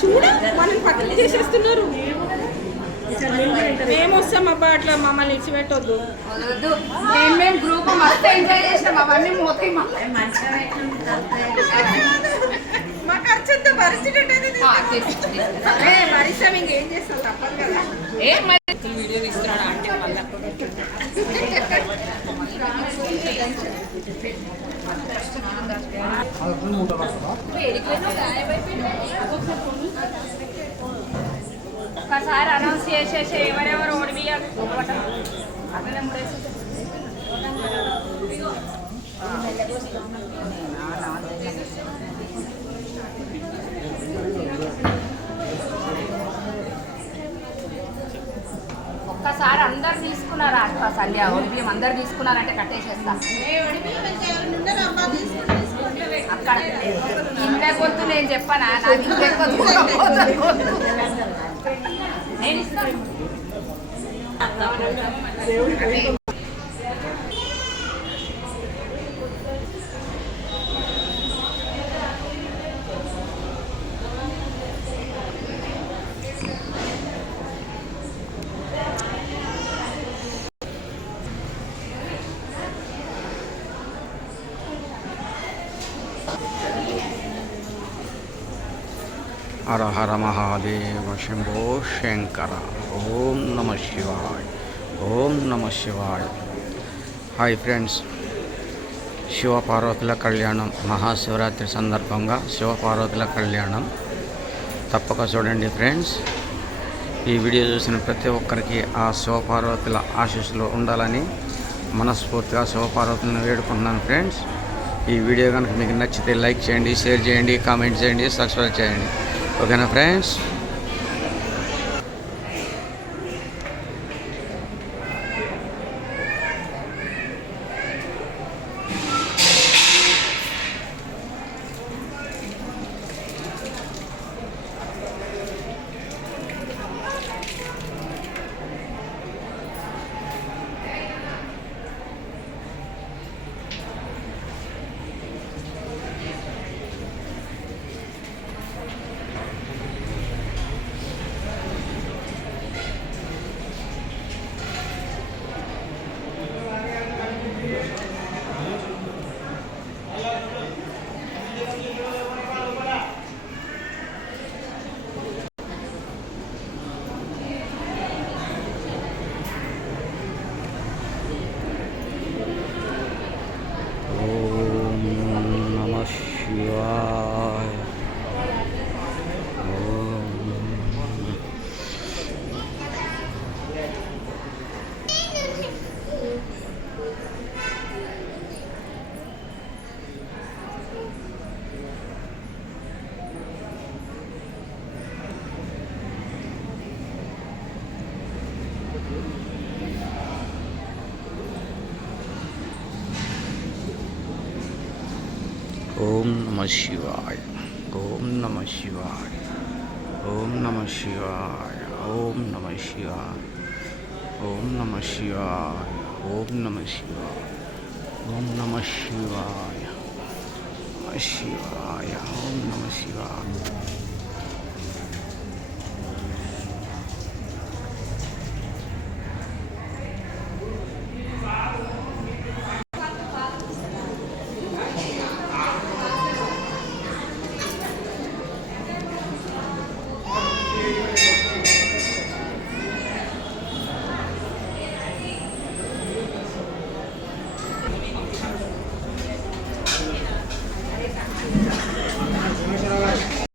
చూడ మనం పక్కన చేసేస్తున్నారు. మేము వస్తాం అబ్బా, అట్లా మమ్మల్ని ఇచ్చిపెట్టొద్దు. మేము గ్రూప్ మస్తు ఎంజాయ్ చేసినాం. అవన్నీ పోతాయి. మా ఖర్చు అంతా భరిస్తాం. ఇంకేం చేస్తాం, తప్పదు కదా. వీడియో తీస్తున్నాడు అంటే ఒకసారి అనౌన్స్ చేసేసి ఎవరెవరు ఓడిపియాలి అట్లనే ముడేసి ఒక్కసారి అందరు తీసుకున్నారా అక్క సంధ్య ఓడిపియం అందరు తీసుకున్నారంటే కట్టేసేస్తా. అక్కడ ఇంతే కొద్దు నేను చెప్పానా, నాకు ఇంతే కొద్దు నేను ఇస్తాను. హర హర మహాదేవ శంభో శంకర. ఓం నమ శివాయ. ఓం నమ శివాయ. హాయ్ ఫ్రెండ్స్, శివపార్వతుల కళ్యాణం మహాశివరాత్రి సందర్భంగా శివపార్వతుల కళ్యాణం తప్పక చూడండి ఫ్రెండ్స్. ఈ వీడియో చూసిన ప్రతి ఒక్కరికి ఆ శివపార్వతుల ఆశీస్సులు ఉండాలని మనస్ఫూర్తిగా శివపార్వతులను వేడుకుంటున్నాను ఫ్రెండ్స్. ఈ వీడియో కనుక మీకు నచ్చితే లైక్ చేయండి, షేర్ చేయండి, కామెంట్ చేయండి, సబ్స్క్రైబ్ చేయండి. ఓకేనా ఫ్రెండ్స్? ఓం నమ శివాయ. ఓం నమ శివాయ. ఓం నమ శివాయ. ఓం నమ శివాయ. ఓం నమ శివాయ. ఓం నమ శివాయ. ఓం నమ శివాయ. శివాయ. ఓం నమ శివాయ.